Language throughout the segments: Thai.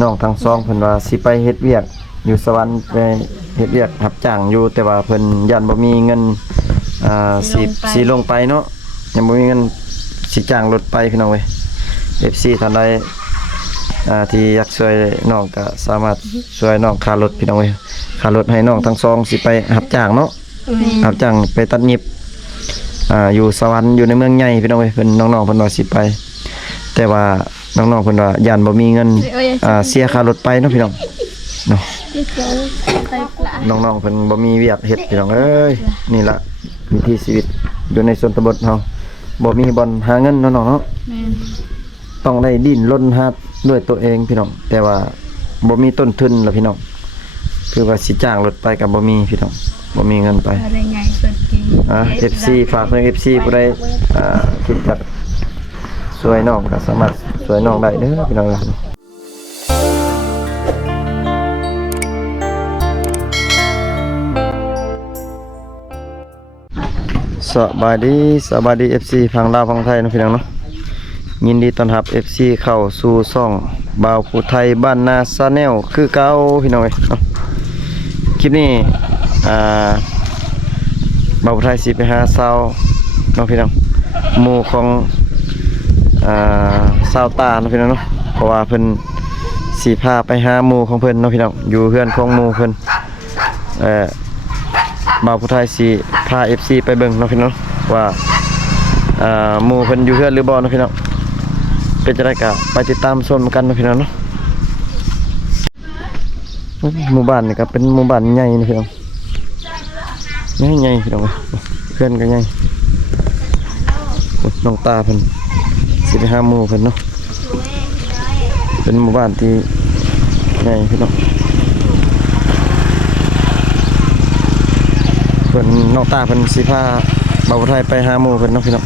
น้องทั้งสองเพิ่นว่าสิไปเฮ็ดเวียกอยู่สวรรค์ไปเฮ็ดเวียกรับจ้างอยู่แต่ว่าเพิ่นยันบ่มีเงินสิลงไปเนาะยังบ่มีเงินสิจ้างรถไปพี่น้องเว้ย FC ท่านใดที่อยากช่วยน้องก็สามารถช่วยน้องค่ารถพี่น้องเว้ยค่ารถให้น้องทั้งสองสิไปรับจ้างเนาะรับจ้างไปตัดเย็บอยู่สวรรค์อยู่ในเมืองใหญ่พี่น้องเว้ยเพิ่นน้องๆเพิ่นว่าสิไปแต่ว่าน้องๆเพิ่นว่าย่านบ่มีเงินเสียค่ารถไปเนาะพี่น้องเนาะน้องๆเพิ่นบ่มีเวียกเฮ็ดพี่น้องเอ้ยนี่ล่ะวิถีชีวิตอยู่ในชนบทเฮาบ่มีบ่อนหาเงินเนาะน้องเนาะต้องได้ดิ้นรนหาด้วยตัวเองพี่น้องแต่ว่าบ่มีต้นทุนล่ะพี่น้องคือว่าสิจ้างรถไปก็บ่มีพี่น้องบ่มีเงินไปอะไรไงเปิดกินFC ฝากเพิ่น FC ผู้ใดคิดอยากช่วยน้องก็สามารถช่วยน้องได้เด้อพี่น้องสบายดี FC ฝั่งลาวฝั่งไทยนะพี่น้องเนาะยินดีต้อนรับ FC เข้าสู่ช่องบ่าวผู้ไทยบ้านนาชาแนลคือเก่าพี่น้องเนาะคลิปนี้บ่าวผู้ไทยสิไปหาสาวน้องพี่น้องหมู่ของสาวตาเนาะพี่น้องเนาะเพราะว่าเพิ่นสิพาไปหาหมู่ของเพิ่นเนาะพี่น้องอยู่เฮือนของหมู่เพิ่นบ่าวผู้ไทยสิพา FC ไปเบิ่งเนาะพี่น้องว่าหมู่เพิ่นอยู่เฮือนหรือบ่เนาะพี่น้องเป็นจังได๋ก็ไปติดตามชมกันเนาะพี่น้องเนาะหมู่บ้านนี่ก็เป็นหมู่บ้านใหญ่นะพี่น้องใหญ่ๆพี่น้องเพื่อนก็ใหญ่น้องตาเพิ่นสิไปหาหมู่เพิ่นเนาะเป็นหมู่บ้านที่ใหญ่พี่น้องเพิ่นน้องตาเพิ่นสิพาบ่าวไทยไปหาหมู่เพิ่นเนาะพี่น้อง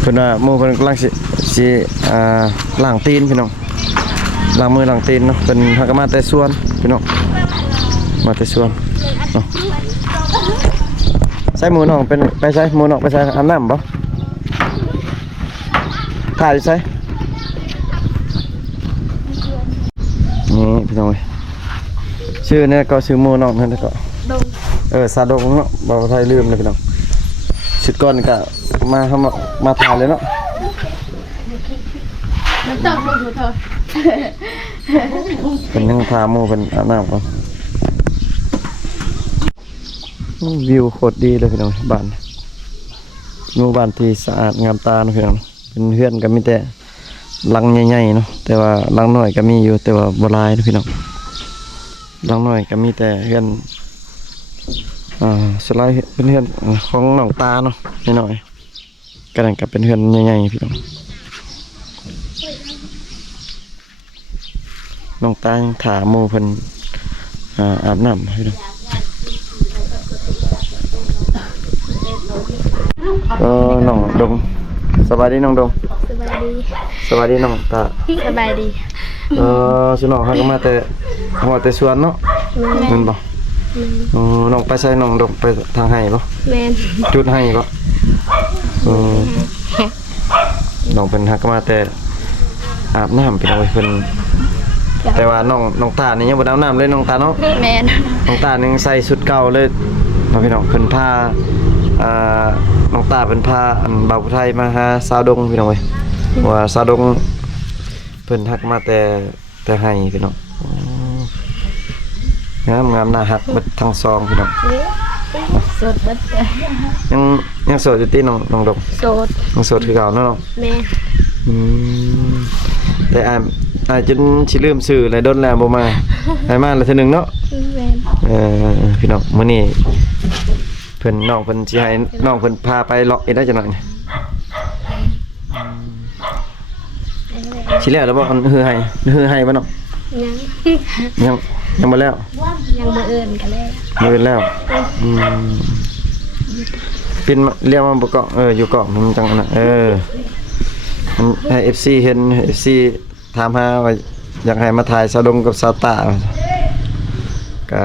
เพิ่นว่าหมู่เพิ่นกำลังสิล้างตีนพี่น้องล้างมือล้างตีนเนาะเพิ่นพากันมาแต่สวนพี่น้องมาแต่สวนเนาะใส่หมู่น้องเป็นไปใส่หมู่น้องไปใส่อาบน้ำบ่ถ่ายใส่นี่พี่น้องชื่อเนี่ยก็ชื่อหมู่น้องนั่นก็ซาดงเนาะบ่าวไทยลืมเลยพี่น้องชุดก่อนก็มาถ่ายเลยเนาะมันตกลงอยู่เถอะเป็นนั่งพาหมู่เป็นอาบน้ำก่อนวิวโคตรดีเลยพี่น้องบ้านหมู่บ้านที่สะอาดงามตาเนาะพี่น้องเป็นเฮือนก็มีแต่หลังใหญ่ๆเนาะแต่ว่าหลังน้อยก็มีอยู่แต่ว่าบ่หลายเนาะพี่น้องหลังน้อยก็มีแต่เฮือนสไลด์เป็นเฮือนของน้องตาเนาะน้อยๆก็นั่นก็เป็นเฮือนใหญ่ๆพี่น้องน้องตายังถาหมู่เพิ่นอาบน้ำพี่น้องน้องดงสบายดีน้องดงสบายดีน้องตาสบายดีสิน้องหาก็มาแต่สวนเนาะแม่นบ่น้องไปใส่น้องดงไปทางให้บ่แม่นจุดให้บ่น้องเป็นหาก็มาแต่อาบน้ำพี่น้องเพิ่นแต่ว่าน้องตานี่ยังบ่อาบน้ำเลยน้องตาเนาะแม่นน้องตานี่ใส่ชุดเก่าเลยน้องพี่น้องเพิ่นพาน้องตาเป็นพาบ่าวผู้ไทยมาหาสาวดงพี่น้องเว้ยว่าสาวดงเพิ่นทักมาแต่ให้พี่น้องงามน่าฮักเบิดทั้งซองพี่น้องโสดเบิดยังโสดอยู่ติน้องดงโสดยังโสดคือเก่าเนาะแม่แต่จนสิลืมชื่อแล้วดนแล้วบ่มาให้มาแล้วเทื่อนึงเนาะแม่นพี่น้องมื้อนี้เพิ่นน้องเพิ่นสิให้น้องเพิ่นพาไปเลาะอีกได้จังหน่อยสิแล้วบ่ฮือให้บ่น้องยังบ่แล้วยังบ่เอิ้นกันแล้วบ่เอิ้นแล้วเป็นเรียกมาบ่เกาะอยู่เกาะมันจังนั้นมันให้ FC เห็น FC ถามหาว่าอยากให้มาถ่ายสาวดงกับสาวตาก็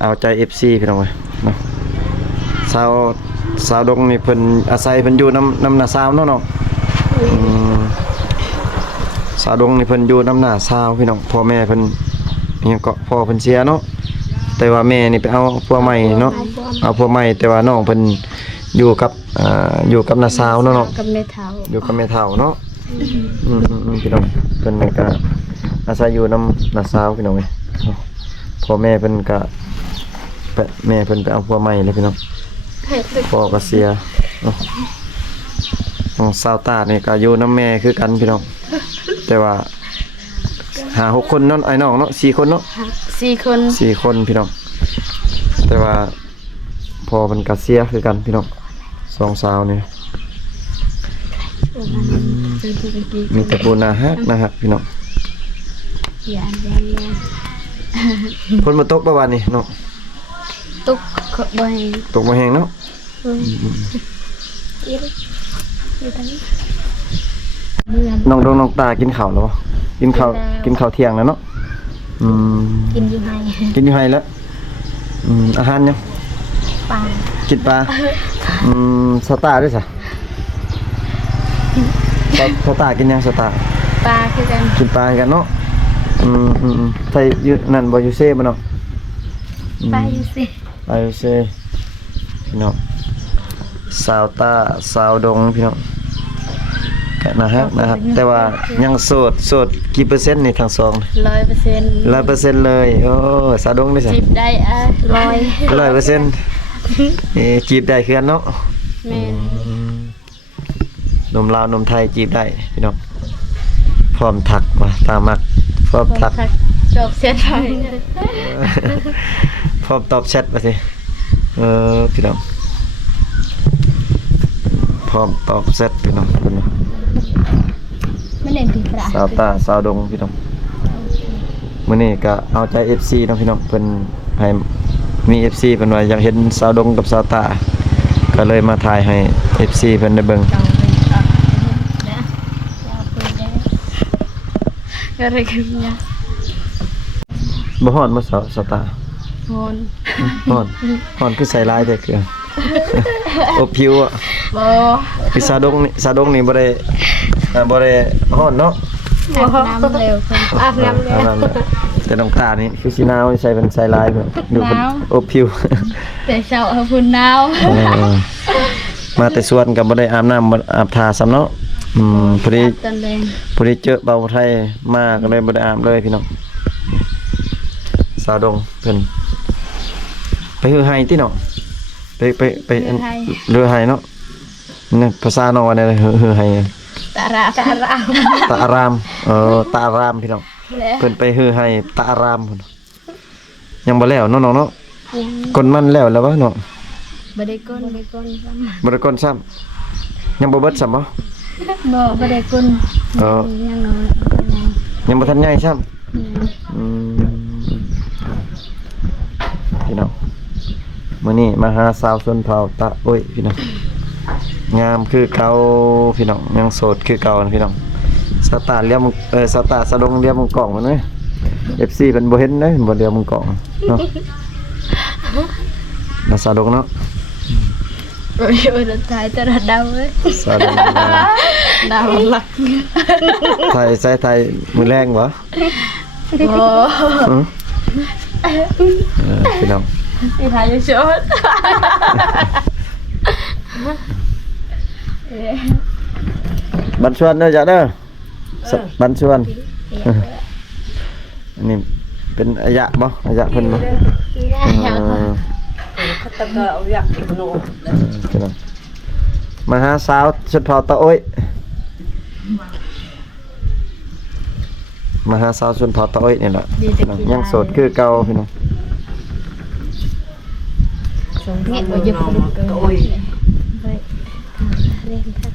เอาใจ FC พี่น้องเว้ยเนาะสาวดงนี่เพิ่นอาศัยเพิ่นอยู่น้ำนาสาวเนาะส สาวดงนี่เพิ่นอยู่น้ำหน้าซาวพี่น้องพ่อแม่เพิ่นอิหยังก็พ่อเพิ่นเสียเนาะแต่ว่าแม่นี่ไปเอาผัวใหม่เนาะเอาผัวใหม่แต่ว่าน้องเพิ่นอยู่กับอยู่กับน้าสาวเนาะ กับแม่เฒ่า อยู่กับแม่เฒ่าเนาะพี่น้องเพิ่นก็อาศัยอยู่น้ำน้าสาวพี่น้องเอ้ยพ่อแม่เพิ่นก็แม่เพิ่นไปเอาผัวใหม่เลยพี่น้องพ่อก็เสียเนาะน้องสาวตานี่ก็อยู่น้ำแม่คือกันพี่น้องแต่ว่า5-6คนเนาะไอ้น้องเนาะ4คนเนาะ 4 คน 4คนพี่น้องแต่ว่าพ่อเพิ่นก็เสียคือกันพี่น้องสองสาวนี่มีแต่ปูนาฮักนะฮักพี่น้อง อย่าแดง ฝนมาตกประมาณนี้เนาะ ตุกบ่ให้ ตกมาแห้งเนาะ อีทั้ง น้องดงน้องตากินข้าวแล้วบ่กินข้าวเที่ยงแล้วเนาะกินอยู่ให้ กินอยู่ไห้แล้วอาหารยัง ปลา กินปลาสตาร์ด้วยซะสตาร์กินยังสตาร์ ปลาคือกัน กินปลากันเนาะไทยอยู่นั่นบ่อยู่เซ่บ่เนาะ ปลาอยู่สิ ไปอยู่เซ่พี่น้องสาวตาสาวดงพี่น้องก็นะครับแต่ว่ายังโสดกี่เปอร์เซ็นต์นี่ทั้งสอง 100% 100%เลยโอ้สาวดงได้ซะ จีบได้100% 100%จีบได้คือกันเนาะ แม่น หนุ่มลาวนมไทยจีบได้พี่น้องพร้อมทักมาตามมักพร้อมทัก จบเสียไป พร้อมตอบแชทมาสิพี่น้องพร้อมตอบแชทพี่น้อง ไม่เล่นผีปลา สาวตาสาวดงพี่น้องมื้อนี้ก็เอาใจ FC เนาะพี่น้องเพิ่นให้มี FC เพิ่นว่าอยากเห็นสาวดงกับสาวตาก็เลยมาถ่ายให้ FC เพิ่นได้เบิ่ง ก็เลยคือเนี่ย บ่ฮ้อนบ่สาวตา โหน ฮ้อนคือใส่ลายแต่คือ อบผิวอ่ะ บ่ คือสาวดงนี่บ่ได้ฮ้อนเนาะ อาบน้ำเร็วเพิ่นอาบน้ำเร็ว แต่น้องตานี่คือสิหนาวใส่เป็นใส่ลายแบบดูเป็น หนาว อบผิว แต่เช้าเอาพุ่นหนาว มาแต่สวนก็บ่ได้อาบน้ำบ่อาบท่าซ้ำเนาะพอดี ตอนแรง พอดีเจอเบาไทยมาก็เลยบ่ได้อาบเลยพี่น้องสาวดงเพิ่นไปฮือไห้ติเนาะไปเรือไห้เนาะนี่ภาษาน้องว่าได้ฮือไห้ ตารา ตาอารามตาอารามพี่น้องเพิ่นไปฮือไห้ตาอารามพุ่นยังบ่แล้วเนาะน้องเนาะก้นมันแล้วบ่เนาะ บ่ได้ก้นซ้ บ่ได้ก้นซ้ำยังบ่เบิดซ้ำบ่ ำบ่ได้ก้นยังน้อย ยังบ่ทันใหญ่ซ้ำพี่น้องมื้อนี้มาหาสาวชนเผ่าตะโอ้ยพี่น้องงามคือเก่าพี่น้องยังโสดคือเก่านะพี่น้องสตาร์เรียมสตาร์สะดงเรียมมึงกล่องมันเว้ย FC เพิ่นบ่เห็นเด้บ่เรียมมึงกล่องเนาะมาสะดงเนาะ โอ้ยรถท้ายแต่ละดาวเว้ย สะดง ดาวหลัก ไทยมื้อแรงบ่ บ่ พี่น้อง ไอ้ทายอยู่ชด บันชวนเด้อจ้ะเด้อบันชวนอันนี้เป็นอายะบ่อายะเพิ่นบ่พี่น้องมาหาสาวชุดเผาตะโอ้ยมาหาสาวชนเผาตะโอ้ยนี่แหละยังโสดคือเก่าพี่น้อง เงี้ยบ่ยึดโอ้ยเล่นทัก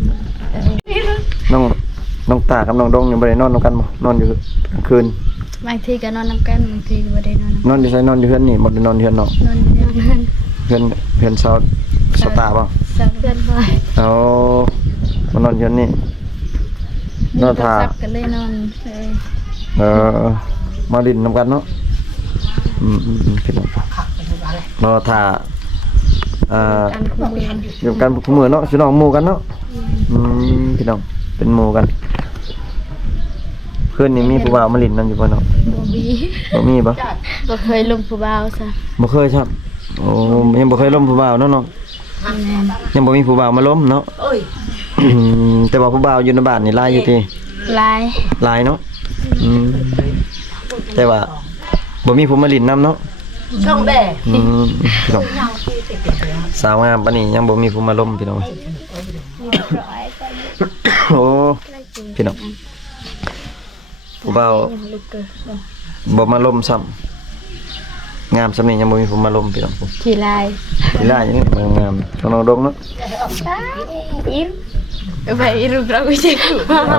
น้องตากับน้องดงนี่บ่ได้นอนนำกันบ่นอนอยู่กลางคืน บางทีก็นอนนำกันบางทีก็บ่ได้นอน นอนอยู่ไสนอนอยู่เฮือนนี่บ่ได้นอนอยู่เฮือนเนาะ นอนเดียวกัน เฮือนสาวตาบ่ สับเพื่อนบ่อย เอามานอนอยู่นี่นอนท่า กันเลยนอนมาดินนำกันเนาะพี่น้องรอท่าการคุม อยู่กันคู่มือเนาะพี่น้องหมู่กันเนาะพี่น้องเป็นหมู่กัน คืนนี้มีผู้บ่าวมาลิ้นนํอยู่บ่เนาะ บ่มี บ่มีบ่ บ่เคยลงผู้บ่าวซะ บ่เคยครับโอ้ยังบ่เคยล้มผู้บ่าวเนาะเนาะ แม่น ยังบ่มีผู้บ่าวมาล้มเนาะแต่ว่าผู้บ่าวอยู่ในบ้านนี่หลายอยู่ติ ลาย หลายเนาะแต่ว่าบ่มีผู้มาลิ้นนํเนาะ ช่องแบ่ พี่น้องสาวงามปานนี้ยังบ่มีผู้มาล้มพี่น้องโอ้พี่น้องผู้บ่าวบ่มาล้มซ้ำงามซ้ำนี้ยังบ่มีผู้มาล้มพี่น้อง ขี้ลาย ทีล่าอย่างนี้งามน้องดงเนาะ อิ่มไปลูกเราก็สิกู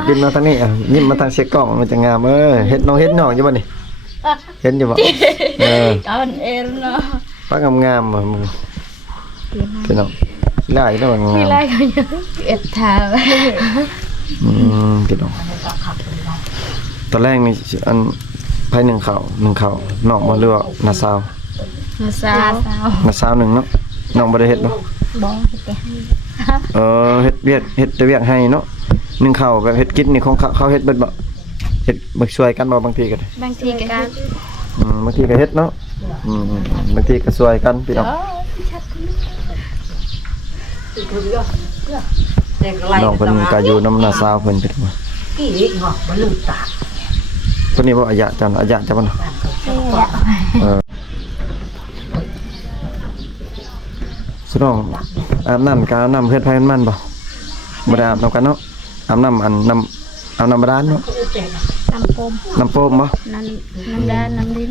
บินมาทางนี้ยิ้มมาทางเช็คกล้องมันจะงามเฮ็ดน้องอยู่บ่นี่เห็นอยู่บ่ตอนเอ็นเนาะ ป้างามๆมึงพี่น้องทีล่าอีกแล้วงาม ขี้ลายก็ยังเอ็ดเท้า พี่น้องตอนแรกนี่อันไผหนึ่งเข่าน้องบ่เรือว่านาซาว มาซา นาซาวหนึ่งเนาะน้องบ่ได้เฮ็ดบ่ บ่แต่ให้ เฮ็ดแต่เวียกให้เนาะหนึ่งเข่าแบบเฮ็ดกินนี่ของเขาเฮ็ดเบิดบ่เฮ็ดบ่ช่วยกันบ่บางทีก็ได้ บางทีก็ บางทีก็เฮ็ดเนาะบางทีก็ช่วยกันพี่น้องน้องเพิ่นก็อยู่นำนาซาวเพิ่นพี่น้อง กี่นี่เหรอมันลืมตา เพิ่นนี่บ่อายะจังอายะจังบ่เนาะสุน้องอาบน้ำกาอาบน้ำเพื่อนไผมันบ่บ่ได้อาบน้ำกันเนาะอาบน้ำอาบน้ำบาดาลเนาะ น้ำปม น้ำโป่งบ่ น้ำดาน้ำดิน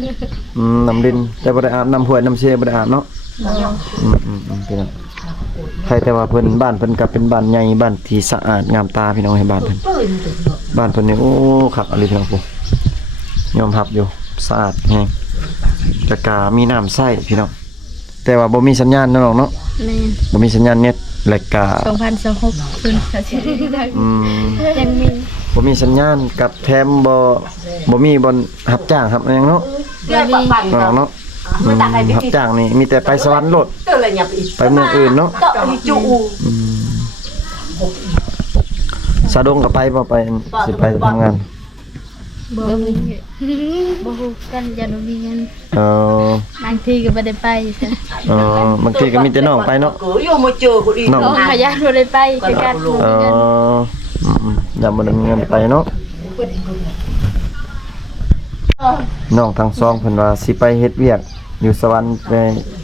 น้ำดินแต่บ่ได้อาบน้ำห้วยน้ำเชบ่ได้อาบเนาะพี่น้องใครแต่ว่าเพิ่นบ้านเพิ่นก็เป็นบ้านใหญ่บ้านที่สะอาดงามตาพี่น้องให้บ้านเพิ่นบ้านเพิ่นนี่โอ้คักอะไรพี่น้องผมยอมรับอยู่สะอาดแฮงแล้วก็มีน้ำใช้พี่น้องแต่ว่าบ่มีสัญญาณเนาะน้องเนาะ แม่น บ่มีสัญญาณเน็ตแล้วก็ 2026ขึ้นก็สิยังมี บ่มีสัญญาณกับแถมบ่มีบ่อนรับจ้างครับหยังเนาะ เกี่ยวกับปั่น น้องเนาะรับจ้างนี่มีแต่ไปสวรรค์โลด เจออะไรเนี่ยไปอีก ไปเมืองอื่นเนาะ ต่ออีจู สะดงก็ไปบ่ไปสิไปทำงาน บ่มีบ่ฮู้กันยันบ่มีเงิน เอ่อบ างทีก็บ่ได้ไปจ้ะ บางทีก็มีแต่น้องไปเนาะ กูอยู่มาเจอกูอีก น้อง น้องขยันบ่ได้ไปคือกันบ่ เอ่ มีเงิน อย่าบ่ได้มีเงินไปเนาะน้องทั้งสองเพิ่นว่าสิไปเฮ็ดเวียกอยู่สวรรค์ไป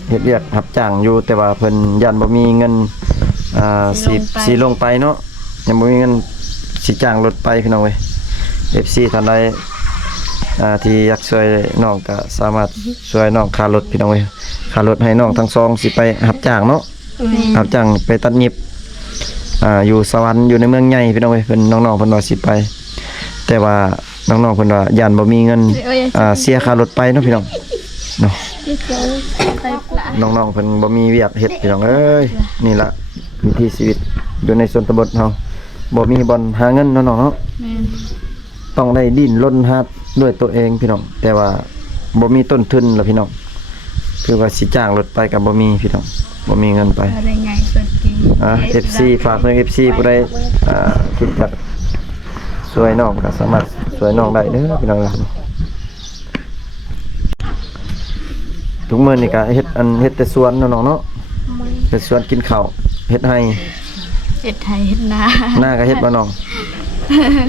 เฮ็ดเวียกรับจ้างอยู่แต่ว่าเพิ่นยันบ่มีเงินสิลงไปเนาะยังบ่มีเงินสิจ้างรถไปพี่น้องเว้ย FC ท่านใดที่อยากช่วยน้องก็สามารถช่วยน้องค่ารถพี่น้องเว้ยค่ารถให้น้องทั้งสองสิไปรับจ้างเนาะรับจ้างไปตัดหยิบอยู่สวรรค์อยู่ในเมืองใหญ่พี่น้องเว้ยเพิ่นน้องๆเพิ่นว่าสิไปแต่ว่าน้องๆเพิ่นว่าย่านบ่มีเงินเสียค่ารถไปเนาะพี่น้องเนาะ ไปปลา น้องๆเพิ่นบ่มีเวียกเฮ็ดพี่น้องเอ้ยนี่ล่ะวิถีชีวิตอยู่ในชนบทเฮาบ่มีบ่อนหาเงินเนาะน้องเนาะ แม่น ต้องได้ดิ้นรนหาด้วยตัวเองพี่น้องแต่ว่าบ่มีต้นทุนล่ะพี่น้องคือว่าสิจ้างรถไปก็บ่มีพี่น้องบ่มีเงินไป อะไรไงเปิดกิน FC ฝากถึง FC ผู้ใดคิดอยากช่วยน้องก็สามารถช่วยน้องได้เด้อพี่น้องทุกมื้อนี่ก็เฮ็ดแต่สวนเนาะน้องเนาะเฮ็ดสวนกินข้าวเฮ็ดให้ เฮ็ดไทยเฮ็ดนา หน้าก็เฮ็ดบ่น้อง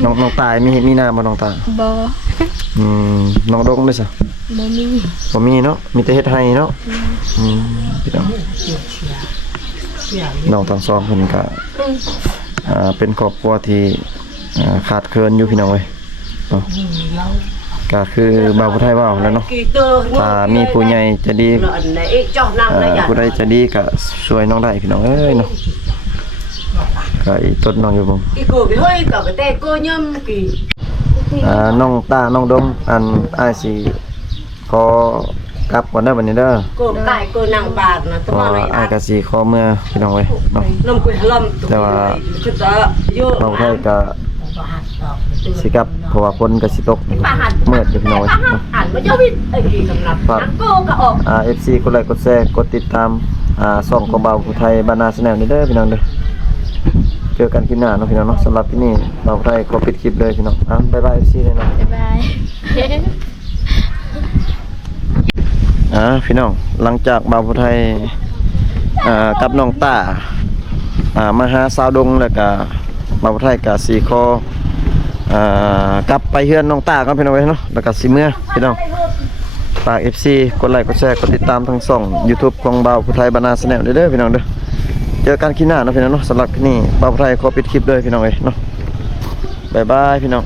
น้องตายมีหน้าบ่น้องตา บ่ น้องดงด้วยซะ บ่มี บ่มีเนาะมีแต่เฮ็ดให้เนาะพี่น้องน้องทั้งสองเพิ่นก็เป็นครอบครัวที่ขาดเคินอยู่พี่น้องเว้ยเนาะก็คือบ่าวผู้ไทยเว้าแล้วเนาะ กี่เตอร์ ถ้ามีผู้ใหญ่ใจะดี เนาะไหนจ้องนั่งไหนอย่าง ผู้ใดใจะดีก็ช่วยน้องได้พี่น้องเอ้ยเนาะก็อีต้นน้องอยู่บ่ กี่กูไปเฮ้ยกับไปแต่กูย่ำกี่ น้องตาน้องดงอ้ายสิขอกลับก่อนเด้อบัดนี้เด้อ กูไก่กูนั่งบาดนะ เพ ตัว ราะ ไหน ว่าอ้ายก็สิขอเมื่อพี่น้องเว้ยเนาะ ลมกูลมคือตาโย น้องไทยก็สิกลับเพราะว่าฝนก็สิตกมืดอยู่พี่น้องเว้ยเนาะ อ่านมาเยอะวิทย์ไอ้กี่สำหรับนั่งกูก็ออก FC กดไลค์กดแชร์กดติดตามช่องของบ่าวผู้ไทยบ้านนาแนลนี่เด้อพี่น้องเด้อ เจอกันคลิปหน้าเนาะพี่น้องเนาะสำหรับที่นี่เราได้ขอปิดคลิปเลยพี่น้องบ๊ายบาย FC เลยเนาะ บ๊ายบาย พี่น้องหลังจากบ่าวผู้ไทยกับน้องต้ามาหาสาวดงแล้วก็บ่าวผู้ไทยก็สิขอกลับไปเฮือนน้องต้าก่อนพี่น้องเนาะแล้วก็สิเมื่อพี่น้องฝาก FC กดไลค์กดแชร์กดติดตามทั้งช่อง YouTube ของบ่าวผู้ไทยบรรณาแนลเด้อพี่น้องเด้อเจอกันคลิปหน้าเนาะพี่น้องเนาะสำหรับที่นี่บ่าวผู้ไทยขอปิดคลิปเลยพี่น้องเนาะบ๊ายบายพี่น้อง